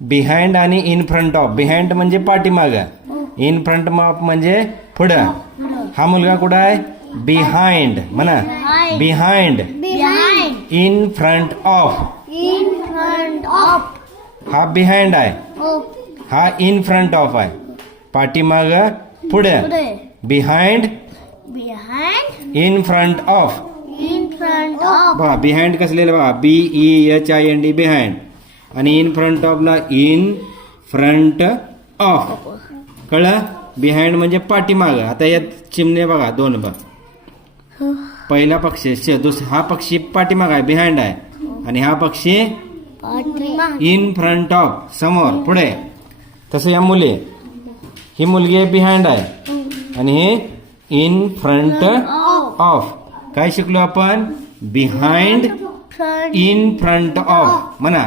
Behind आणि in front of. Behind म्हणजे पाठीमागं, इन फ्रंट ऑफ म्हणजे पुढं. हा मुलगा कुठं आहे? बिहाइंड म्हणा. Behind. Behind. In front of. In front of. हा बिहाइंड आहे, Oh. हा इन फ्रंट ऑफ आहे. पाठीमागं पुढं. Today. Behind Behind. In front of. In front of. बघा बिहाइंड कसलेलं बघा, BEHIND बिहाइंड. आणि इन फ्रंट ऑफ ला इन फ्रंट ऑफ. कळलं? बिहाइंड म्हणजे पाठीमागं. आता यात चिमणे बघा दोन बघ. पहिला पक्षी हा पक्षी पाठीमाग आहे, बिहाइंड आहे. आणि हा पक्षी इन फ्रंट ऑफ, समोर पुढे. तसं या मुली, ही मुलगी बिहाइंड आहे आणि हे इन फ्रंट ऑफ. काय शिकलो आपण? Behind Front. In front of म्हणा.